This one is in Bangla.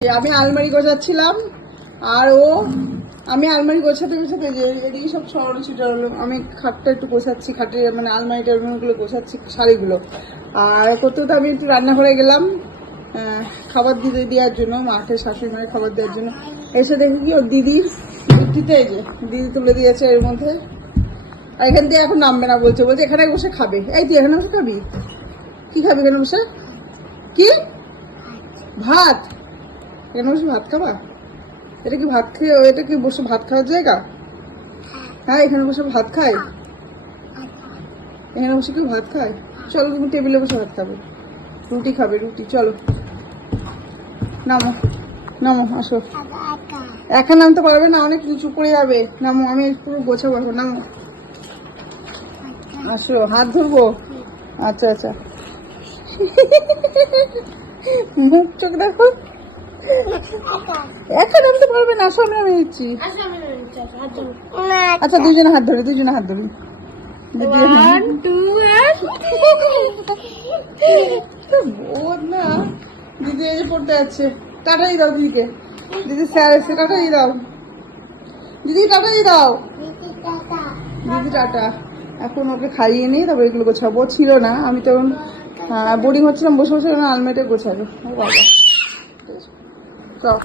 আমি আলমারি গোছাচ্ছিলাম আর আমি আলমারি গোছাতে গোছাতে যে এদিকে সব ছড়ানো ছিটানো। আমি খাটটা একটু গোছাচ্ছি, খাটের মানে আলমারিটার গুলো গোছাচ্ছি, শাড়িগুলো। আর করতে করতে আমি একটু রান্নাঘরে গেলাম খাবার দেওয়ার জন্য, মাকে শাশুড়ি মায়ের খাবার দেওয়ার জন্য। এসে দেখি কি ওর দিদির রুটিতে এই যে দিদি তুলে দিয়েছে এর মধ্যে। আর এখান থেকে এখন নামবে না, বলছে এখানে বসে খাবে। এই তুই এখানে বসে খাবি? কি খাবি এখানে বসে? কি ভাত? এখানে বসে ভাত খাবা? এটা কি ভাত খেয়ে, এটা কি বসে ভাত খাওয়ার জায়গা? হ্যাঁ, এখানে বসে ভাত খায়? এখানে বসে কেউ ভাত খায়? চলো তুমি টেবিলে বসে ভাত খাবে, রুটি খাবে, রুটি। চলো নামো নামো, আসো। একা নামতে পারবে না, অনেক নিচু করে যাবে। নামো, আমি পুরো গোছাবো। নামো, আসো। হাত ধরবো? আচ্ছা আচ্ছা। মুখ চোখ দেখো। একা নামতে পারবে না, আসো আমি নামে দিচ্ছি। আচ্ছা দুজনে হাত ধরে, দুজনে হাত ধরি। না দিদি এই পড়তে যাচ্ছে। টাটা দিয়ে দাও দিদিকে। দিদি স্যার এসে টাটা দিয়ে দাও। দিদি টাটা দিয়ে দাও। দিদি টাটা। এখন ওকে খাইয়ে নিয়ে তারপর এগুলো গোছাবো। ছিল না, আমি তখন বোরিং হচ্ছিলাম বসে বসে, আলমারিটা গোছাবো। বাবা